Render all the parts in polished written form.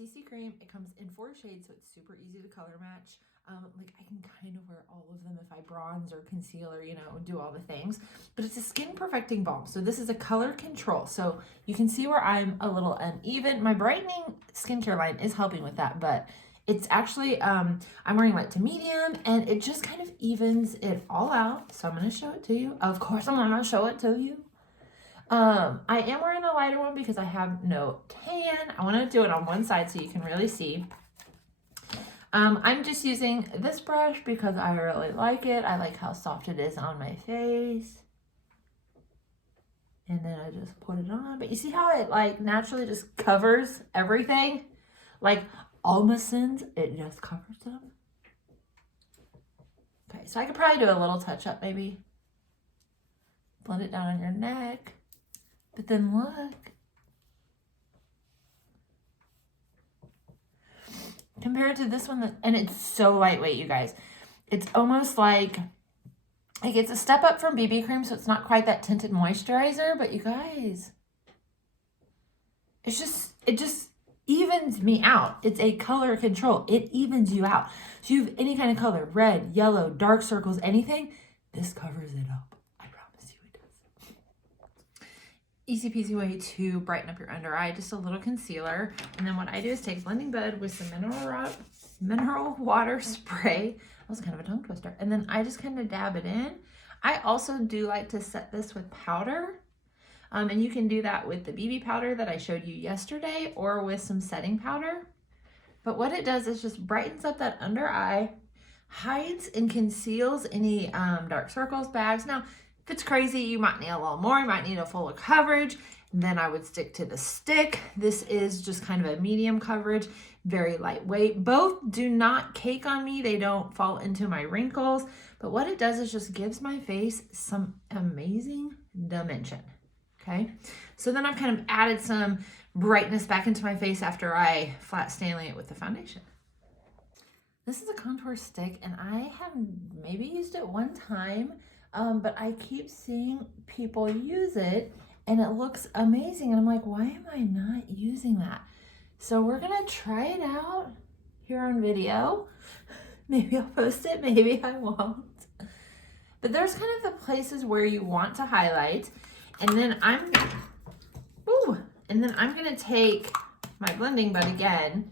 CC cream. It comes in 4 shades, so it's super easy to color match. Like I can kind of wear all of them if I bronze or conceal or, you know, do all the things. But it's a skin perfecting balm. So this is a color control. So you can see where I'm a little uneven. My brightening skincare line is helping with that, but it's actually, I'm wearing light to medium, and it just kind of evens it all out. So I'm going to show it to you. Of course, I'm going to show it to you. I am wearing a lighter one because I have no tan. I want to do it on one side so you can really see. I'm just using this brush because I really like it. I like how soft it is on my face. And then I just put it on. But you see how it like naturally just covers everything? Like Almasons, it just covers them. Okay, so I could probably do a little touch up maybe. Blend it down on your neck. But then look. Compared to this one, and it's so lightweight, you guys. It's almost like it's a step up from BB cream, so it's not quite that tinted moisturizer, but you guys, it just evens me out. It's a color control. It evens you out. So you have any kind of color, red, yellow, dark circles, anything, this covers it up. I promise you it does. Easy peasy way to brighten up your under eye, just a little concealer. And then what I do is take blending bud with some mineral water spray. That was kind of a tongue twister. And then I just kind of dab it in. I also do like to set this with powder. And you can do that with the BB powder that I showed you yesterday or with some setting powder. But what it does is just brightens up that under eye, hides and conceals any dark circles, bags. Now, if it's crazy, you might need a little more. You might need a fuller coverage. Then I would stick to the stick. This is just kind of a medium coverage, very lightweight. Both do not cake on me. They don't fall into my wrinkles. But what it does is just gives my face some amazing dimension. Okay, so then I've kind of added some brightness back into my face after I flat Stanley it with the foundation. This is a contour stick, and I have maybe used it one time, but I keep seeing people use it, and it looks amazing. And I'm like, why am I not using that? So we're gonna try it out here on video. Maybe I'll post it, maybe I won't. But there's kind of the places where you want to highlight. And then I'm gonna take my blending bud again,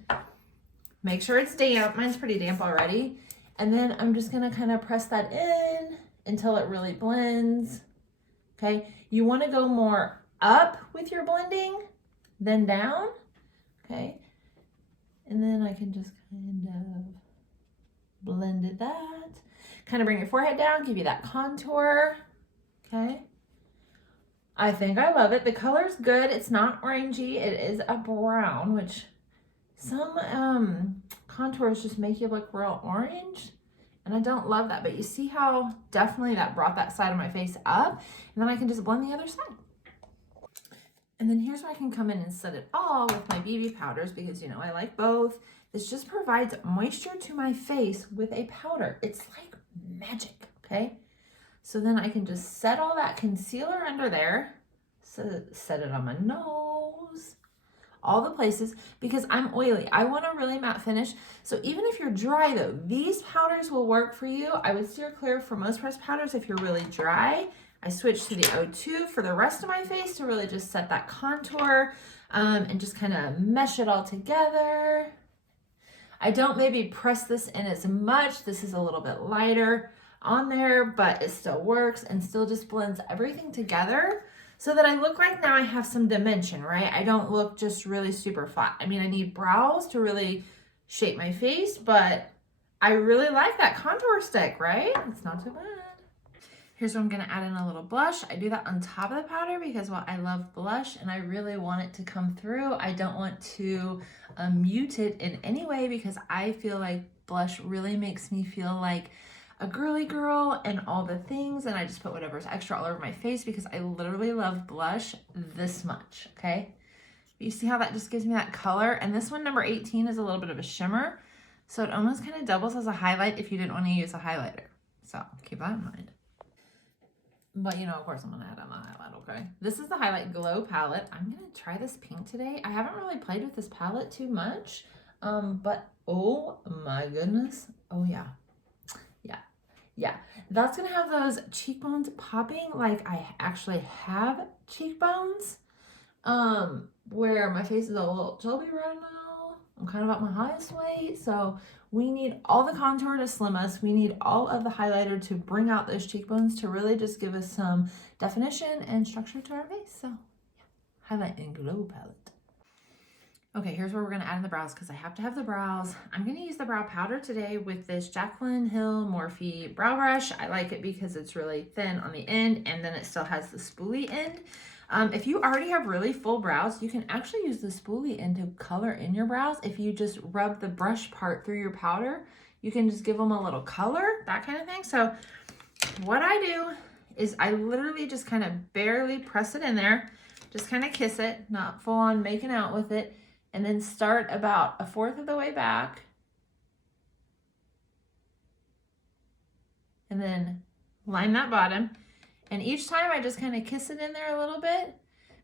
make sure it's damp. Mine's pretty damp already. And then I'm just gonna kind of press that in until it really blends. Okay, you wanna go more up with your blending than down, okay? And then I can just kind of blend it that. Kind of bring your forehead down, give you that contour, okay? I think I love it. The color's good. It's not orangey. It is a brown, which some contours just make you look real orange. And I don't love that. But you see how definitely that brought that side of my face up. And then I can just blend the other side. And then here's where I can come in and set it all with my BB powders because, you know, I like both. This just provides moisture to my face with a powder. It's like magic, okay? So then I can just set all that concealer under there, set it on my nose, all the places, because I'm oily. I want a really matte finish. So even if you're dry though, these powders will work for you. I would steer clear for most pressed powders if you're really dry. I switched to the O2 for the rest of my face to really just set that contour and just kind of mesh it all together. I don't maybe press this in as much. This is a little bit lighter on there, but it still works and still just blends everything together so that I look like now I have some dimension, right? I don't look just really super flat. I mean, I need brows to really shape my face, but I really like that contour stick, right? It's not too bad. Here's where I'm gonna add in a little blush. I do that on top of the powder because, well, I love blush and I really want it to come through. I don't want to mute it in any way because I feel like blush really makes me feel like a girly girl and all the things, and I just put whatever's extra all over my face because I literally love blush this much, okay? You see how that just gives me that color? And this one, number 18, is a little bit of a shimmer, so it almost kind of doubles as a highlight if you didn't want to use a highlighter. So keep that in mind. But, you know, of course I'm going to add on the highlight, okay? This is the Highlight Glow palette. I'm going to try this pink today. I haven't really played with this palette too much, but oh my goodness. Oh, yeah. Yeah. Yeah. That's going to have those cheekbones popping like I actually have cheekbones, where my face is a little chubby right now. I'm kind of at my highest weight, so we need all the contour to slim us. We need all of the highlighter to bring out those cheekbones to really just give us some definition and structure to our face. So, yeah, Highlight and Glow palette. Okay, here's where we're going to add in the brows because I have to have the brows. I'm going to use the brow powder today with this Jaclyn Hill Morphe brow brush. I like it because it's really thin on the end and then it still has the spoolie end. If you already have really full brows, you can actually use the spoolie end to color in your brows. If you just rub the brush part through your powder, you can just give them a little color, that kind of thing. So what I do is I literally just kind of barely press it in there, just kind of kiss it, not full on making out with it, and then start about 1/4 of the way back. And then line that bottom. And each time I just kind of kiss it in there a little bit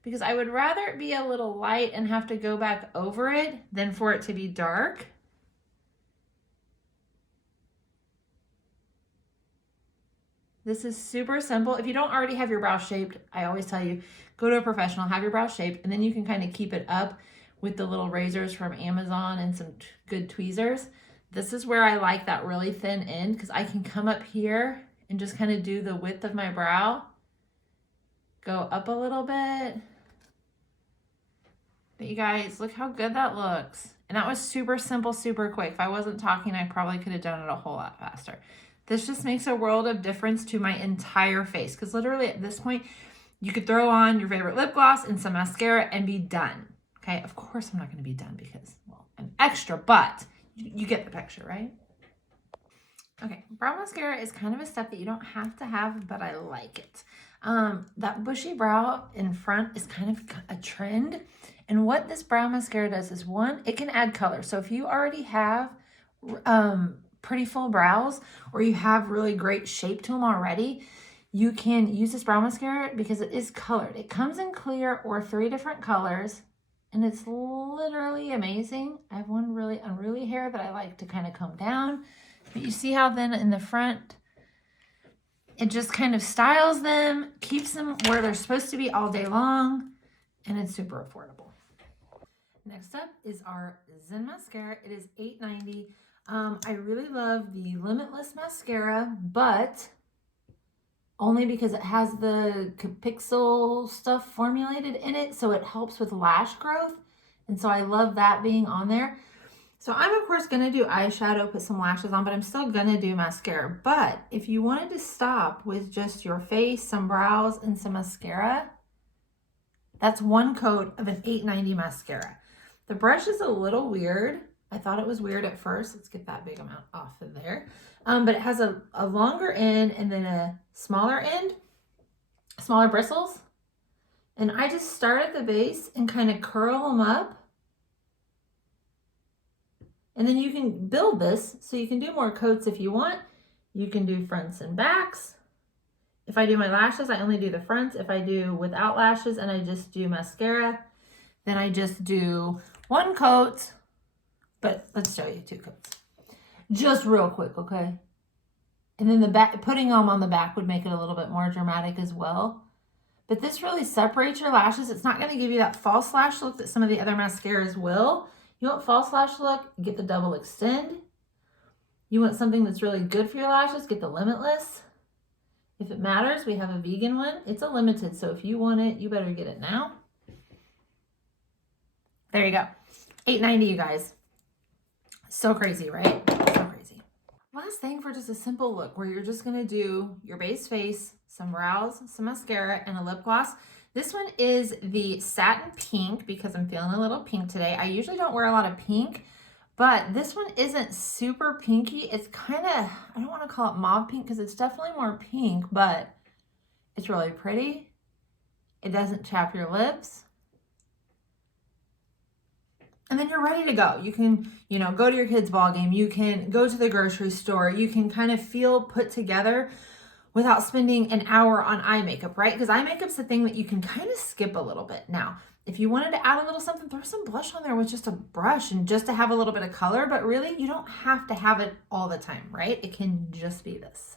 because I would rather it be a little light and have to go back over it than for it to be dark. This is super simple. If you don't already have your brow shaped, I always tell you, go to a professional, have your brow shaped, and then you can kind of keep it up with the little razors from Amazon and some good tweezers. This is where I like that really thin end because I can come up here and just kind of do the width of my brow. Go up a little bit. But you guys, look how good that looks. And that was super simple, super quick. If I wasn't talking, I probably could have done it a whole lot faster. This just makes a world of difference to my entire face. Because literally at this point, you could throw on your favorite lip gloss and some mascara and be done. Okay, of course I'm not going to be done because, well, I'm extra, but you get the picture, right? Okay, brow mascara is kind of a step that you don't have to have, but I like it. That bushy brow in front is kind of a trend. And what this brow mascara does is, one, it can add color. So if you already have pretty full brows or you have really great shape to them already, you can use this brow mascara because it is colored. It comes in clear or 3 different colors. And it's literally amazing. I have one really unruly hair that I like to kind of comb down. But you see how then in the front, it just kind of styles them, keeps them where they're supposed to be all day long, and it's super affordable. Next up is our Zen Mascara. It is $8.90. I really love the Limitless Mascara, but only because it has the pixel stuff formulated in it, so it helps with lash growth. And so I love that being on there. So I'm, of course, going to do eyeshadow, put some lashes on, but I'm still going to do mascara. But if you wanted to stop with just your face, some brows, and some mascara, that's one coat of an $8.90 mascara. The brush is a little weird. I thought it was weird at first. Let's get that big amount off of there. But it has a longer end and then a smaller end, smaller bristles. And I just start at the base and kind of curl them up. And then you can build this, so you can do more coats if you want. You can do fronts and backs. If I do my lashes, I only do the fronts. If I do without lashes and I just do mascara, then I just do 1 coat. But let's show you 2 coats. Just real quick, okay? And then the back, putting them on the back would make it a little bit more dramatic as well. But this really separates your lashes. It's not going to give you that false lash look that some of the other mascaras will. You want false lash look, get the double extend. You want something that's really good for your lashes, get the Limitless. If it matters, we have a vegan one. It's a limited, so if you want it, you better get it now. There you go. $8.90, you guys. So crazy, right? So crazy. Last thing for just a simple look where you're just going to do your base face, some brows, some mascara, and a lip gloss. This one is the Satin Pink because I'm feeling a little pink today. I usually don't wear a lot of pink, but this one isn't super pinky. It's kind of, I don't want to call it mauve pink because it's definitely more pink, but it's really pretty. It doesn't chap your lips. And then you're ready to go. You can, go to your kid's ball game. You can go to the grocery store. You can kind of feel put together without spending an hour on eye makeup, right? Because eye makeup's the thing that you can kind of skip a little bit. Now, if you wanted to add a little something, throw some blush on there with just a brush and just to have a little bit of color, but really you don't have to have it all the time, right? It can just be this.